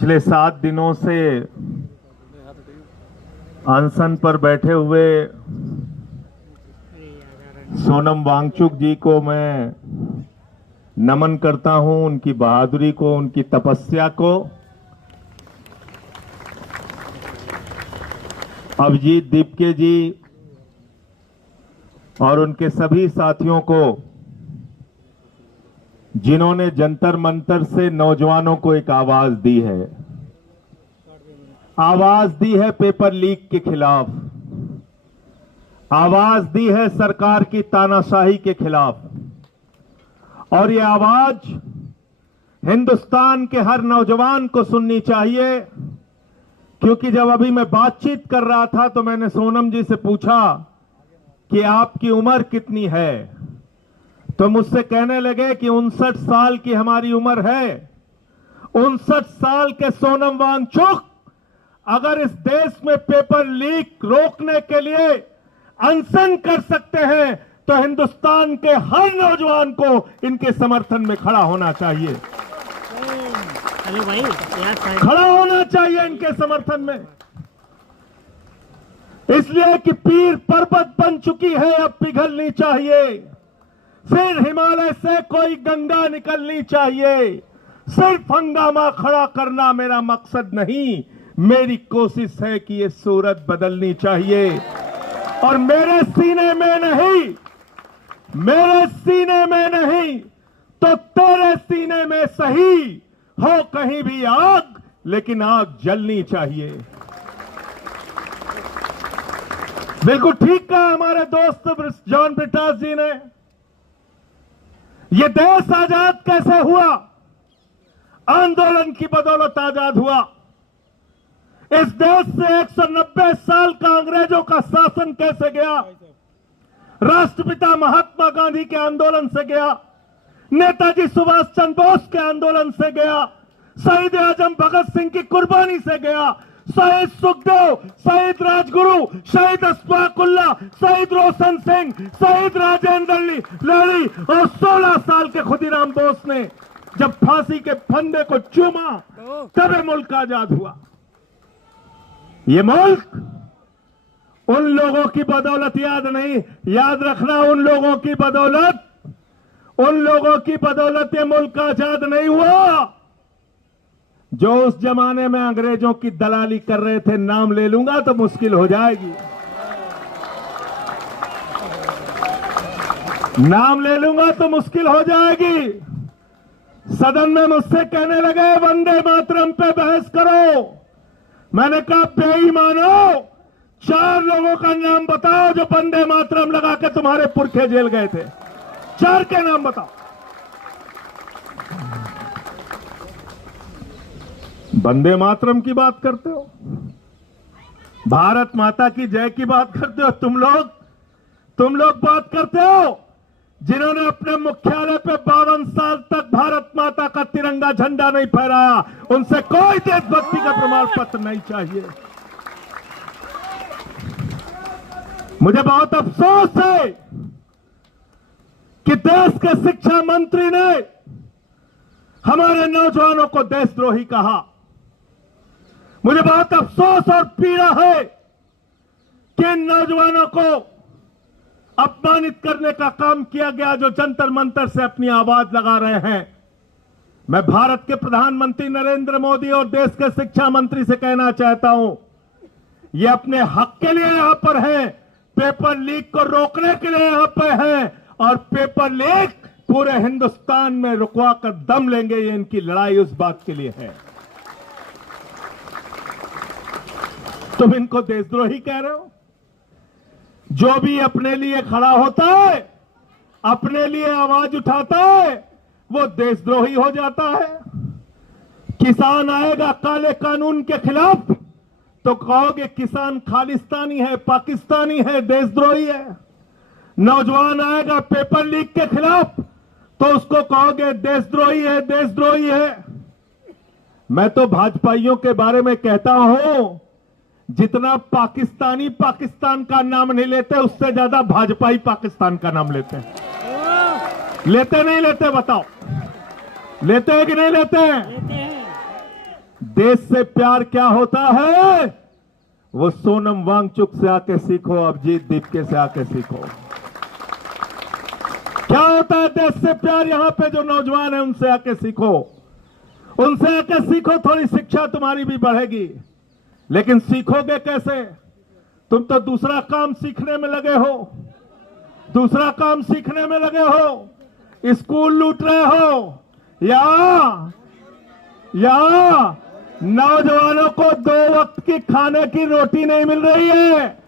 पिछले 7 दिनों से अनशन पर बैठे हुए सोनम वांगचुक जी को मैं नमन करता हूं, उनकी बहादुरी को, उनकी तपस्या को। अभिजीत दीपके जी और उनके सभी साथियों को, जिन्होंने जंतर मंतर से नौजवानों को एक आवाज दी है, आवाज दी है पेपर लीक के खिलाफ, आवाज दी है सरकार की तानाशाही के खिलाफ। और ये आवाज हिंदुस्तान के हर नौजवान को सुननी चाहिए, क्योंकि जब अभी मैं बातचीत कर रहा था तो मैंने सोनम जी से पूछा कि आपकी उम्र कितनी है, तो मुझसे कहने लगे कि 59 साल की हमारी उम्र है। 59 साल के सोनम वांगचुक अगर इस देश में पेपर लीक रोकने के लिए अनशन कर सकते हैं तो हिंदुस्तान के हर नौजवान को इनके समर्थन में खड़ा होना चाहिए। खड़ा होना चाहिए इनके समर्थन में, इसलिए कि पीर पर्वत बन चुकी है, अब पिघलनी चाहिए। फिर हिमालय से कोई गंगा निकलनी चाहिए। सिर्फ हंगामा खड़ा करना मेरा मकसद नहीं, मेरी कोशिश है कि ये सूरत बदलनी चाहिए। और मेरे सीने में नहीं, मेरे सीने में नहीं तो तेरे सीने में सही हो कहीं भी आग, लेकिन आग जलनी चाहिए। बिल्कुल ठीक कहा हमारे दोस्त जॉन ब्रिटास जी ने। ये देश आजाद कैसे हुआ? आंदोलन की बदौलत आजाद हुआ। इस देश से 190 साल का अंग्रेजों का शासन कैसे गया? राष्ट्रपिता महात्मा गांधी के आंदोलन से गया, नेताजी सुभाष चंद्र बोस के आंदोलन से गया, शहीद आजम भगत सिंह की कुर्बानी से गया, शहीद सुखदेव, शहीद राजगुरु, शहीद अशफाकुल्ला, शहीद रोशन सिंह, शहीद राजेंद्र लड़ी और 16 साल के खुदीराम बोस ने जब फांसी के फंदे को चूमा तब ये मुल्क आजाद हुआ। ये मुल्क उन लोगों की बदौलत, याद नहीं, याद रखना, उन लोगों की बदौलत, उन लोगों की बदौलत ये मुल्क आजाद नहीं हुआ जो उस जमाने में अंग्रेजों की दलाली कर रहे थे। नाम ले लूंगा तो मुश्किल हो जाएगी, नाम ले लूंगा तो मुश्किल हो जाएगी। सदन में मुझसे कहने लगे वंदे मातरम पे बहस करो। मैंने कहा बेईमानो, 4 लोगों का नाम बताओ जो वंदे मातरम लगा के तुम्हारे पुरखे जेल गए थे। 4 के नाम बताओ। वंदे मातरम की बात करते हो, भारत माता की जय की बात करते हो। तुम लोग बात करते हो जिन्होंने अपने मुख्यालय पे 52 साल तक भारत माता का तिरंगा झंडा नहीं फहराया। उनसे कोई देशभक्ति का प्रमाण पत्र नहीं चाहिए। मुझे बहुत अफसोस है कि देश के शिक्षा मंत्री ने हमारे नौजवानों को देशद्रोही कहा। मुझे बहुत अफसोस और पीड़ा है कि इन नौजवानों को अपमानित करने का काम किया गया जो जंतर मंतर से अपनी आवाज लगा रहे हैं। मैं भारत के प्रधानमंत्री नरेंद्र मोदी और देश के शिक्षा मंत्री से कहना चाहता हूं, ये अपने हक के लिए यहां पर है, पेपर लीक को रोकने के लिए यहां पर है, और पेपर लीक पूरे हिंदुस्तान में रुकवा कर दम लेंगे। ये इनकी लड़ाई उस बात के लिए है। तुम इनको देशद्रोही कह रहे हो? जो भी अपने लिए खड़ा होता है, अपने लिए आवाज उठाता है, वो देशद्रोही हो जाता है। किसान आएगा काले कानून के खिलाफ तो कहोगे किसान खालिस्तानी है, पाकिस्तानी है, देशद्रोही है। नौजवान आएगा पेपर लीक के खिलाफ तो उसको कहोगे देशद्रोही है, देशद्रोही है। मैं तो भाजपाइयों के बारे में कहता हूं, जितना पाकिस्तानी पाकिस्तान का नाम नहीं लेते, उससे ज्यादा भाजपाई पाकिस्तान का नाम लेते हैं। लेते नहीं लेते? बताओ, लेते हैं कि नहीं लेते हैं? देश से प्यार क्या होता है वो सोनम वांगचुक से आके सीखो, अभिजीत दीपके से आके सीखो। क्या होता है देश से प्यार, यहां पे जो नौजवान है उनसे आके सीखो, उनसे आके सीखो। थोड़ी शिक्षा तुम्हारी भी बढ़ेगी, लेकिन सीखोगे कैसे? तुम तो दूसरा काम सीखने में लगे हो, दूसरा काम सीखने में लगे हो, स्कूल लूट रहे हो, या नौजवानों को 2 वक्त की खाने की रोटी नहीं मिल रही है,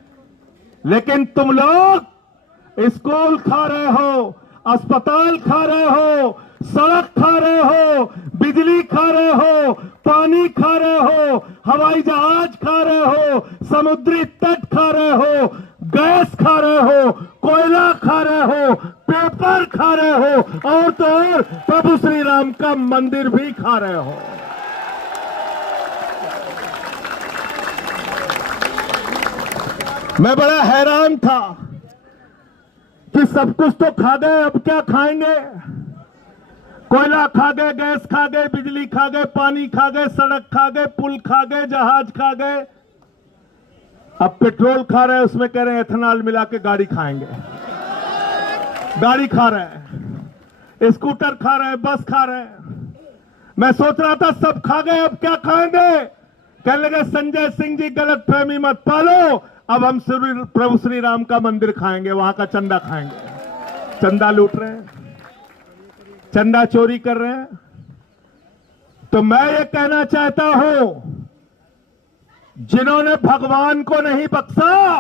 लेकिन तुम लोग स्कूल खा रहे हो, अस्पताल खा रहे हो, सड़क खा रहे हो, बिजली खा रहे हो, पानी खा रहे हो, हवाई जहाज खा रहे हो, समुद्री तट खा रहे हो, गैस खा रहे हो, कोयला खा रहे हो, पेपर खा रहे हो, और तो और प्रभु श्री राम का मंदिर भी खा रहे हो। मैं बड़ा हैरान था कि सब कुछ तो खा गए, अब क्या खाएंगे? कोयला खा गए, गैस खा गए, बिजली खा गए, पानी खा गए, सड़क खा गए, पुल खा गए, जहाज खा गए, अब पेट्रोल खा रहे हैं, उसमें कह रहे हैं एथेनॉल मिला के गाड़ी खाएंगे। गाड़ी खा रहे हैं, स्कूटर खा रहे हैं, बस खा रहे हैं। मैं सोच रहा था सब खा गए, अब क्या खाएंगे? कहने लगे संजय सिंह जी गलत फहमी मत पालो, अब हम प्रभु श्री राम का मंदिर खाएंगे, वहां का चंदा खाएंगे। चंदा लूट रहे हैं, चंदा चोरी कर रहे हैं। तो मैं ये कहना चाहता हूं, जिन्होंने भगवान को नहीं बख्शा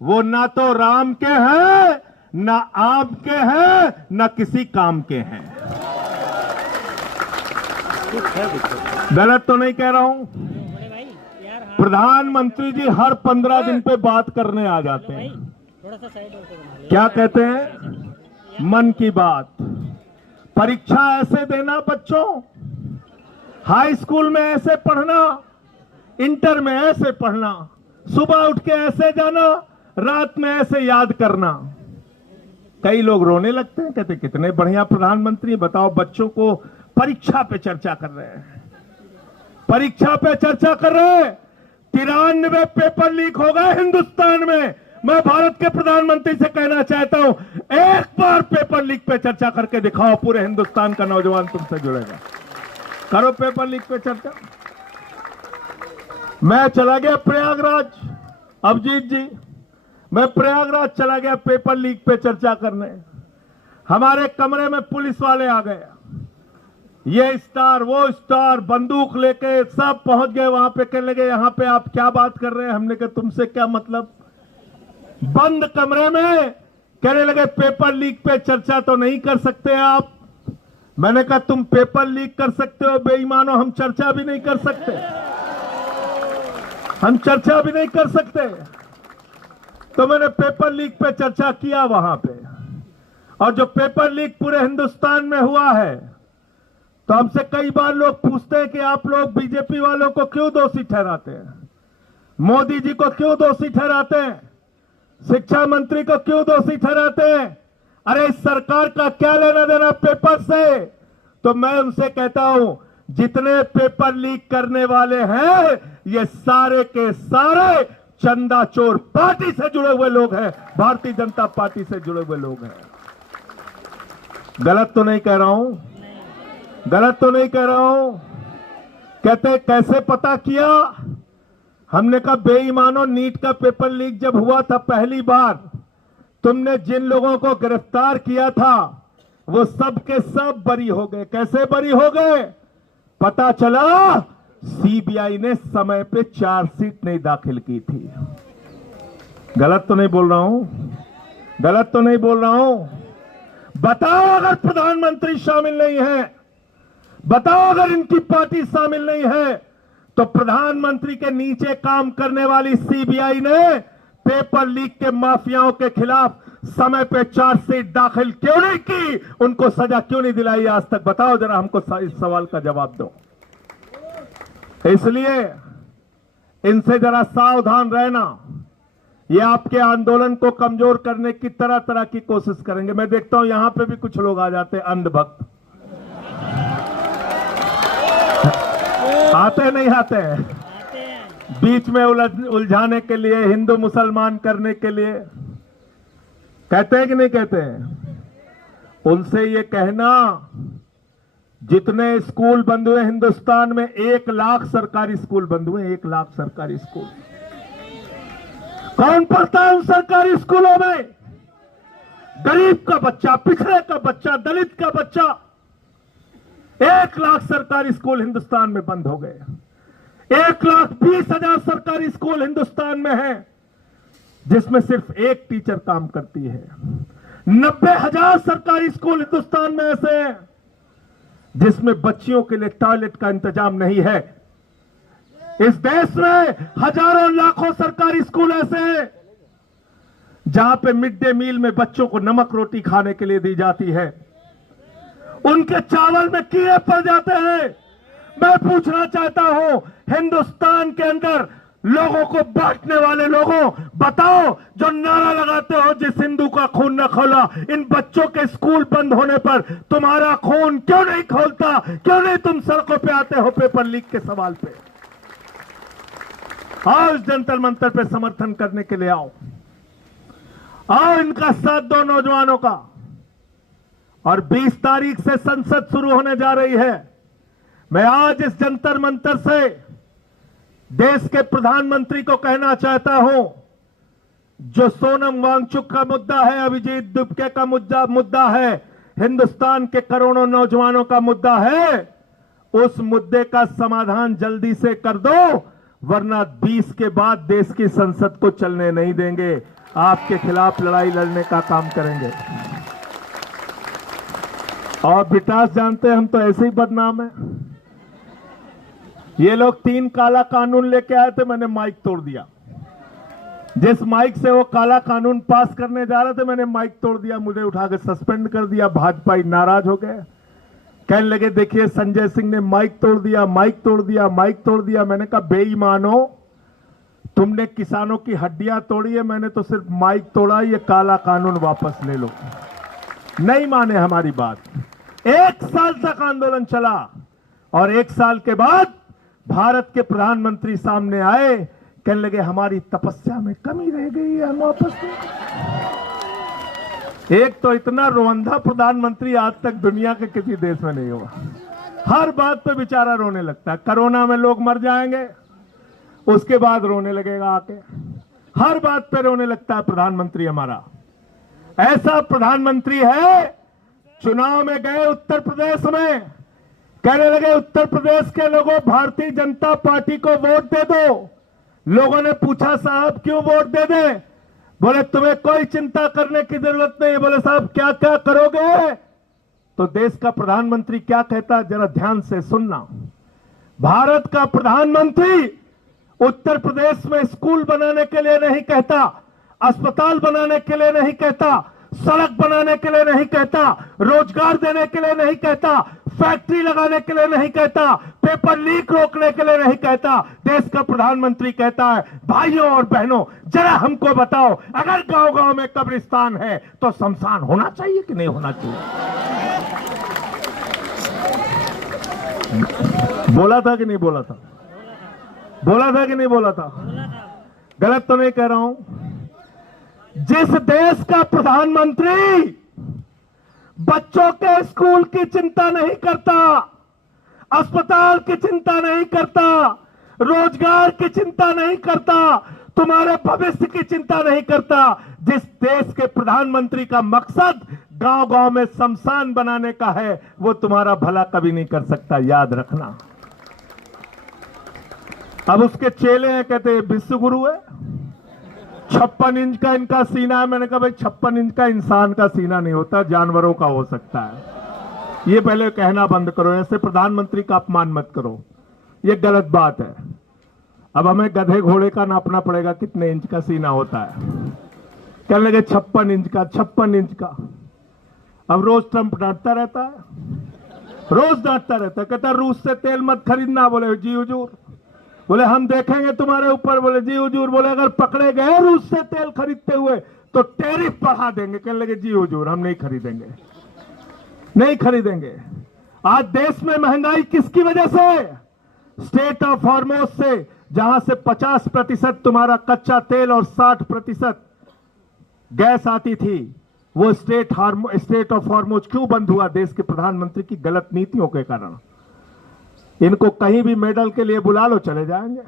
वो ना तो राम के हैं, ना आप के हैं, ना किसी काम के हैं। गलत तो नहीं कह रहा हूं? प्रधानमंत्री जी हर 15 दिन पे बात करने आ जाते हैं। क्या कहते हैं? मन की बात। परीक्षा ऐसे देना बच्चों, हाई स्कूल में ऐसे पढ़ना, इंटर में ऐसे पढ़ना, सुबह उठ के ऐसे जाना, रात में ऐसे याद करना। कई लोग रोने लगते हैं, कहते कितने बढ़िया प्रधानमंत्री। बताओ, बच्चों को परीक्षा पे चर्चा कर रहे हैं, परीक्षा पे चर्चा कर रहे हैं। 93 पेपर लीक हो गए हिंदुस्तान में। मैं भारत के प्रधानमंत्री से कहना चाहता हूं, एक बार पेपर लीक पे चर्चा करके दिखाओ, पूरे हिंदुस्तान का नौजवान तुमसे जुड़ेगा। करो पेपर लीक पे चर्चा। मैं चला गया प्रयागराज, अभिजीत जी, मैं प्रयागराज चला गया पेपर लीक पे चर्चा करने। हमारे कमरे में पुलिस वाले आ गए, ये स्टार वो स्टार, बंदूक लेके सब पहुंच गए वहां पे। कहने लगे यहां पे आप क्या बात कर रहे हैं? हमने कहा तुमसे क्या मतलब? बंद कमरे में कहने लगे पेपर लीक पे चर्चा तो नहीं कर सकते आप। मैंने कहा तुम पेपर लीक कर सकते हो बेईमानो, हम चर्चा भी नहीं कर सकते, हम चर्चा भी नहीं कर सकते। तो मैंने पेपर लीक पे चर्चा किया वहां पे। और जो पेपर लीक पूरे हिंदुस्तान में हुआ है, तो हमसे कई बार लोग पूछते हैं कि आप लोग बीजेपी वालों को क्यों दोषी ठहराते हैं, मोदी जी को क्यों दोषी ठहराते हैं, शिक्षा मंत्री को क्यों दोषी ठहराते हैं? अरे इस सरकार का क्या लेना देना पेपर से? तो मैं उनसे कहता हूं, जितने पेपर लीक करने वाले हैं ये सारे के सारे चंदा चोर पार्टी से जुड़े हुए लोग हैं, भारतीय जनता पार्टी से जुड़े हुए लोग हैं। गलत तो नहीं कह रहा हूं? गलत तो नहीं कह रहा हूं? कहते कैसे पता किया? हमने कहा बेईमानों, नीट का पेपर लीक जब हुआ था पहली बार, तुमने जिन लोगों को गिरफ्तार किया था वो सब के सब बरी हो गए। कैसे बरी हो गए? पता चला सीबीआई ने समय पे चार्जशीट नहीं दाखिल की थी। गलत तो नहीं बोल रहा हूं? गलत तो नहीं बोल रहा हूं? बताओ अगर प्रधानमंत्री शामिल नहीं है, बताओ अगर इनकी पार्टी शामिल नहीं है, तो प्रधानमंत्री के नीचे काम करने वाली सीबीआई ने पेपर लीक के माफियाओं के खिलाफ समय पे चार्जशीट दाखिल क्यों नहीं की? उनको सजा क्यों नहीं दिलाई आज तक? बताओ जरा, हमको इस सवाल का जवाब दो। इसलिए इनसे जरा सावधान रहना, ये आपके आंदोलन को कमजोर करने की तरह तरह की कोशिश करेंगे। मैं देखता हूं यहां पे भी कुछ लोग आ जाते हैं अंधभक्त। आते नहीं आते? बीच में उलझाने के लिए, हिंदू मुसलमान करने के लिए कहते हैं कि नहीं कहते हैं? उनसे ये कहना, जितने स्कूल बंद हुए हिंदुस्तान में, 1 लाख सरकारी स्कूल बंद हुए, 1 लाख सरकारी स्कूल। कौन पढ़ता है उन सरकारी स्कूलों में? गरीब का बच्चा, पिछड़े का बच्चा, दलित का बच्चा। 1 लाख सरकारी स्कूल हिंदुस्तान में बंद हो गए। 1,20,000 सरकारी स्कूल हिंदुस्तान में है, जिसमें सिर्फ 1 टीचर काम करती है। 90,000 सरकारी स्कूल हिंदुस्तान में ऐसे हैं जिसमें बच्चियों के लिए टॉयलेट का इंतजाम नहीं है। इस देश में हजारों लाखों सरकारी स्कूल ऐसे हैं जहां पे मिड डे मील में बच्चों को नमक रोटी खाने के लिए दी जाती है, उनके चावल में कीड़े पड़ जाते हैं। मैं पूछना चाहता हूं, हिंदुस्तान के अंदर लोगों को बांटने वाले लोगों, बताओ, जो नारा लगाते हो जिस हिंदू का खून न खोला, इन बच्चों के स्कूल बंद होने पर तुम्हारा खून क्यों नहीं खोलता? क्यों नहीं तुम सड़कों पे आते हो पेपर लीक के सवाल पे? आओ इस जंतर मंतर पे समर्थन करने के लिए आओ इनका साथ दो नौजवानों का। और 20 तारीख से संसद शुरू होने जा रही है। मैं आज इस जंतर मंतर से देश के प्रधानमंत्री को कहना चाहता हूं, जो सोनम वांगचुक का मुद्दा है, अभिजीत दुबे का मुद्दा है, हिंदुस्तान के करोड़ों नौजवानों का मुद्दा है, उस मुद्दे का समाधान जल्दी से कर दो, वरना 20 के बाद देश की संसद को चलने नहीं देंगे। आपके खिलाफ लड़ाई लड़ने का काम करेंगे। और विकास जानते हैं, हम तो ऐसे ही बदनाम है। ये लोग 3 काला कानून लेके आए थे, मैंने माइक तोड़ दिया। जिस माइक से वो काला कानून पास करने जा रहे थे, मैंने माइक तोड़ दिया, मुझे उठा के सस्पेंड कर दिया। भाजपाई नाराज हो गए, कहने लगे देखिए संजय सिंह ने माइक तोड़ दिया, माइक तोड़ दिया, माइक तोड़ दिया। मैंने कहा बेईमानो, तुमने किसानों की हड्डियां तोड़ी है, मैंने तो सिर्फ माइक तोड़ा, ये काला कानून वापस ले लो। नहीं माने हमारी बात। 1 साल तक आंदोलन चला और 1 साल के बाद भारत के प्रधानमंत्री सामने आए, कहने लगे हमारी तपस्या में कमी रह गई है, हम वापस एक तो इतना रोंधा प्रधानमंत्री आज तक दुनिया के किसी देश में नहीं हुआ। हर बात पे बेचारा रोने लगता है। कोरोना में लोग मर जाएंगे, उसके बाद रोने लगेगा आके। हर बात पे रोने लगता है प्रधानमंत्री हमारा। ऐसा प्रधानमंत्री है, चुनाव में गए उत्तर प्रदेश में, कहने लगे उत्तर प्रदेश के लोगों भारतीय जनता पार्टी को वोट दे दो। लोगों ने पूछा साहब क्यों वोट दे दे? बोले तुम्हें कोई चिंता करने की जरूरत नहीं। बोले साहब क्या क्या करोगे? तो देश का प्रधानमंत्री क्या कहता है जरा ध्यान से सुनना। भारत का प्रधानमंत्री उत्तर प्रदेश में स्कूल बनाने के लिए नहीं कहता, अस्पताल बनाने के लिए नहीं कहता, सड़क बनाने के लिए नहीं कहता, रोजगार देने के लिए नहीं कहता, फैक्ट्री लगाने के लिए नहीं कहता, पेपर लीक रोकने के लिए नहीं कहता। देश का प्रधानमंत्री कहता है भाइयों और बहनों जरा हमको बताओ, अगर गांव गांव में कब्रिस्तान है तो शमशान होना चाहिए कि नहीं होना चाहिए? बोला था कि नहीं बोला था? बोला था कि नहीं बोला था? गलत तो नहीं कह रहा हूं। जिस देश का प्रधानमंत्री बच्चों के स्कूल की चिंता नहीं करता, अस्पताल की चिंता नहीं करता, रोजगार की चिंता नहीं करता, तुम्हारे भविष्य की चिंता नहीं करता, जिस देश के प्रधानमंत्री का मकसद गांव गांव में शमशान बनाने का है, वो तुम्हारा भला कभी नहीं कर सकता, याद रखना। अब उसके चेले हैं, कहते हैं विश्व गुरु है, 56 इंच का इनका सीना है। मैंने कहा भाई 56 इंच का इंसान का सीना नहीं होता, जानवरों का हो सकता है। ये पहले कहना बंद करो, ऐसे प्रधानमंत्री का अपमान मत करो, ये गलत बात है। अब हमें गधे घोड़े का नापना पड़ेगा कितने इंच का सीना होता है। कहने लगे 56 इंच का, 56 इंच का। अब रोज ट्रंप डांटता रहता है, रोज डांटता रहता है, कहता रूस से तेल मत खरीदना। बोले जी हुजूर। बोले हम देखेंगे तुम्हारे ऊपर। बोले जी हुजूर। बोले अगर पकड़े गए रूस से तेल खरीदते हुए तो टैरिफ बढ़ा देंगे। कहने लगे जी हुजूर हम नहीं खरीदेंगे, नहीं खरीदेंगे। आज देश में महंगाई किसकी वजह से? स्टेट ऑफ हॉर्मोज से जहां से 50% तुम्हारा कच्चा तेल और 60% गैस आती थी, वो स्टेट ऑफ हॉर्मोज क्यों बंद हुआ? देश के प्रधानमंत्री की गलत नीतियों के कारण। इनको कहीं भी मेडल के लिए बुला लो, चले जाएंगे।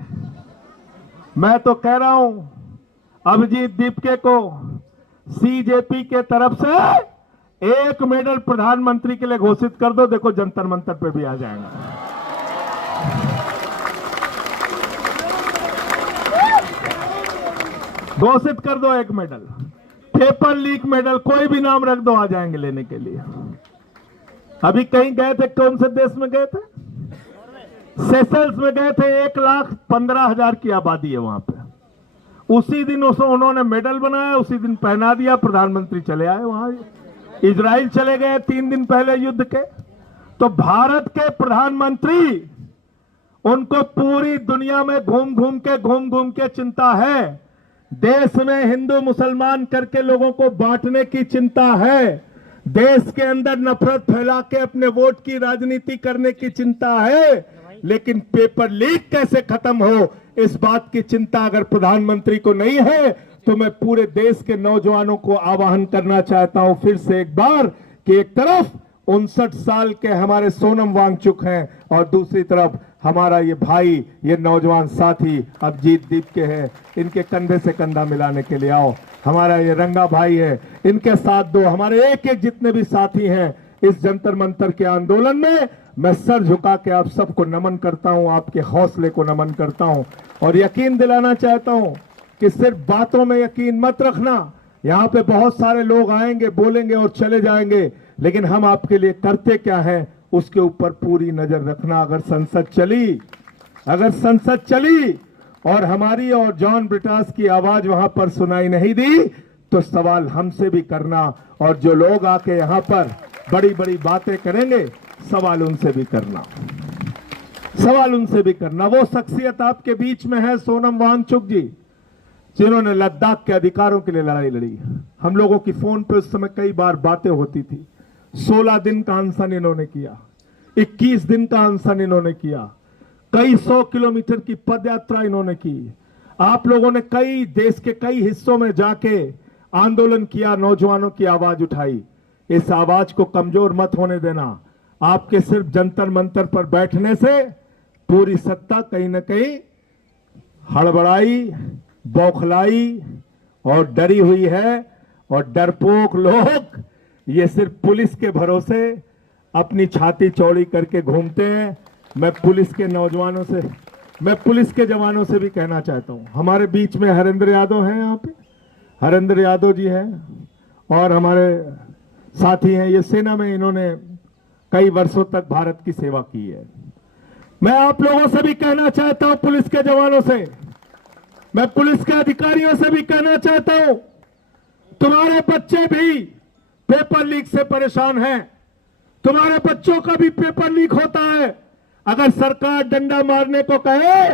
मैं तो कह रहा हूं अभिजीत दीपके को सीजेपी के तरफ से एक मेडल प्रधानमंत्री के लिए घोषित कर दो, देखो जंतर मंतर पे भी आ जाएगा। घोषित कर दो एक मेडल, पेपर लीक मेडल, कोई भी नाम रख दो, आ जाएंगे लेने के लिए। अभी कहीं गए थे, कौन से देश में गए थे? सेशल्स में गए थे। 1,15,000 की आबादी है वहां पे। उसी दिन उन्होंने मेडल बनाया, उसी दिन पहना दिया, प्रधानमंत्री चले आए वहां। इजराइल चले गए 3 दिन पहले युद्ध के। तो भारत के प्रधानमंत्री, उनको पूरी दुनिया में घूम घूम के चिंता है। देश में हिंदू मुसलमान करके लोगों को बांटने की चिंता है। देश के अंदर नफरत फैला के अपने वोट की राजनीति करने की चिंता है। लेकिन पेपर लीक कैसे खत्म हो, इस बात की चिंता अगर प्रधानमंत्री को नहीं है, तो मैं पूरे देश के नौजवानों को आह्वान करना चाहता हूं फिर से एक बार कि एक तरफ 59 साल के हमारे सोनम वांगचुक हैं और दूसरी तरफ हमारा ये भाई, ये नौजवान साथी अभिजीत दीपके हैं। इनके कंधे से कंधा मिलाने के लिए आओ। हमारा ये रंगा भाई है, इनके साथ दो। हमारे एक एक जितने भी साथी हैं इस जंतर मंतर के आंदोलन में, मैं सर झुका के आप सबको नमन करता हूं, आपके हौसले को नमन करता हूं और यकीन दिलाना चाहता हूं कि सिर्फ बातों में यकीन मत रखना। यहां पे बहुत सारे लोग आएंगे, बोलेंगे और चले जाएंगे, लेकिन हम आपके लिए करते क्या है उसके ऊपर पूरी नजर रखना। अगर संसद चली और हमारी और जॉन ब्रिटास की आवाज वहां पर सुनाई नहीं दी, तो सवाल हमसे भी करना, और जो लोग आके यहां पर बड़ी बड़ी बातें करेंगे, सवाल उनसे भी करना। वो शख्सियत आपके बीच में है सोनम वांगचुक जी, जिन्होंने लद्दाख के अधिकारों के लिए लड़ाई लड़ी। हम लोगों की फोन पे उस समय कई बार बातें होती थी। 16 दिन का अनशन इन्होंने किया, 21 दिन का अनशन इन्होंने किया, कई 100 किलोमीटर की पदयात्रा इन्होंने की। आप लोगों ने कई देश के कई हिस्सों में जाके आंदोलन किया, नौजवानों की आवाज उठाई। इस आवाज को कमजोर मत होने देना। आपके सिर्फ जंतर मंतर पर बैठने से पूरी सत्ता कहीं ना कहीं हड़बड़ाई, बौखलाई और डरी हुई है। और डरपोक लोग ये सिर्फ पुलिस के भरोसे अपनी छाती चौड़ी करके घूमते हैं। मैं पुलिस के जवानों से भी कहना चाहता हूं, हमारे बीच में हरेंद्र यादव हैं, यहाँ पे हरेंद्र यादव जी हैं और हमारे साथी हैं। ये सेना में इन्होंने कई वर्षों तक भारत की सेवा की है। मैं आप लोगों से भी कहना चाहता हूं, पुलिस के जवानों से, मैं पुलिस के अधिकारियों से भी कहना चाहता हूं, तुम्हारे बच्चे भी पेपर लीक से परेशान हैं। तुम्हारे बच्चों का भी पेपर लीक होता है। अगर सरकार डंडा मारने को कहे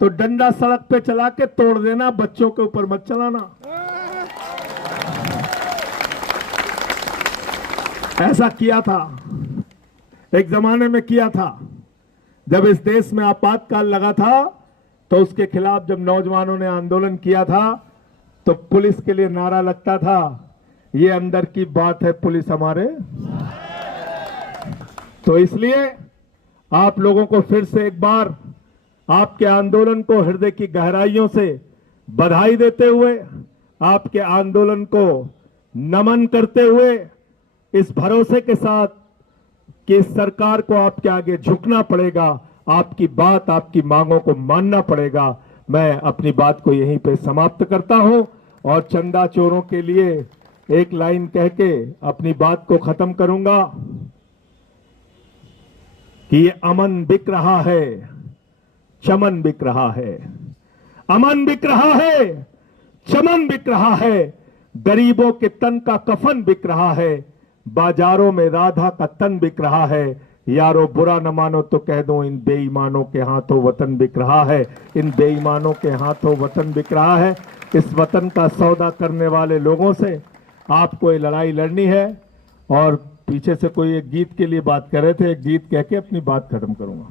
तो डंडा सड़क पे चला के तोड़ देना, बच्चों के ऊपर मत चलाना। ऐसा किया था, एक जमाने में किया था, जब इस देश में आपातकाल लगा था, तो उसके खिलाफ जब नौजवानों ने आंदोलन किया था तो पुलिस के लिए नारा लगता था, ये अंदर की बात है पुलिस हमारे। तो इसलिए आप लोगों को फिर से एक बार आपके आंदोलन को हृदय की गहराइयों से बधाई देते हुए, आपके आंदोलन को नमन करते हुए, इस भरोसे के साथ कि इस सरकार को आपके आगे झुकना पड़ेगा, आपकी बात, आपकी मांगों को मानना पड़ेगा, मैं अपनी बात को यहीं पे समाप्त करता हूं और चंदा चोरों के लिए एक लाइन कह के अपनी बात को खत्म करूंगा कि ये अमन बिक रहा है, चमन बिक रहा है। अमन बिक रहा है, चमन बिक रहा है, गरीबों के तन का कफन बिक रहा है, बाजारों में राधा का तन बिक रहा है। यारो बुरा न मानो तो कह दो, इन बेईमानों के हाथों वतन बिक रहा है, इन बेईमानों के हाथों वतन बिक रहा है। इस वतन का सौदा करने वाले लोगों से आपको ये लड़ाई लड़नी है। और पीछे से कोई एक गीत के लिए बात कर रहे थे, एक गीत कह के अपनी बात खत्म करूंगा।